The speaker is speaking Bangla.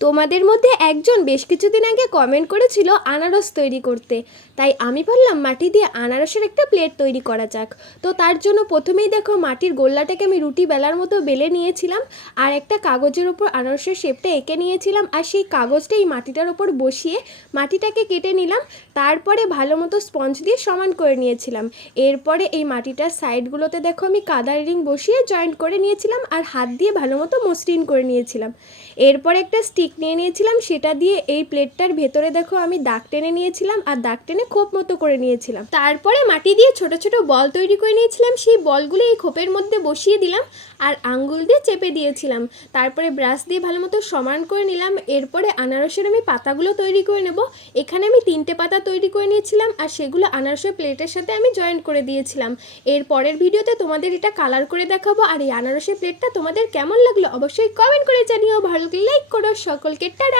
তোমাদের মধ্যে একজন বেশ কিছুদিন আগে কমেন্ট করেছিল আনারস তৈরি করতে, তাই আমি ভাবলাম মাটি দিয়ে আনারসের একটা প্লেট তৈরি করা যাক। তো তার জন্য প্রথমেই দেখো মাটির গোল্লাটাকে আমি রুটি বেলার মতো বেলে নিয়েছিলাম, আর একটা কাগজের ওপর আনারসের শেপটা এঁকে নিয়েছিলাম, আর সেই কাগজটা এই মাটিটার ওপর বসিয়ে মাটিটাকে কেটে নিলাম। তারপরে ভালো মতো স্পঞ্জ দিয়ে সমান করে নিয়েছিলাম। এরপরে এই মাটিটার সাইডগুলোতে দেখো আমি কাদার রিং বসিয়ে জয়েন্ট করে নিয়েছিলাম, আর হাত দিয়ে ভালো মতো মসৃণ করে নিয়েছিলাম। এরপর একটা স্টিক নিয়ে নিয়েছিলাম, সেটা দিয়ে এই প্লেটটার ভেতরে দেখো আমি দাগ টেনে নিয়েছিলাম, আর দাগ টেনে খোপ মতো করে নিয়েছিলাম। তারপরে মাটি দিয়ে ছোট ছোট বল তৈরি করে নিয়েছিলাম, সেই বলগুলো এই খোপের মধ্যে বসিয়ে দিলাম আর আঙ্গুল দিয়ে চেপে দিয়েছিলাম। তারপরে ব্রাশ দিয়ে ভালো মতো সমান করে নিলাম। এরপরে আনারসের আমি পাতাগুলো তৈরি করে নেব। এখানে আমি 3টে পাতা তৈরি করে নিয়েছিলাম, আর সেগুলো আনারসের প্লেটের সাথে আমি জয়েন্ট করে দিয়েছিলাম। এর পরের ভিডিওতে তোমাদের এটা কালার করে দেখাবো। আর এই আনারসের প্লেটটা তোমাদের কেমন লাগলো অবশ্যই কমেন্ট করে জানিও। ভালো লাগলে লাইক করো। সকলকে টাটা।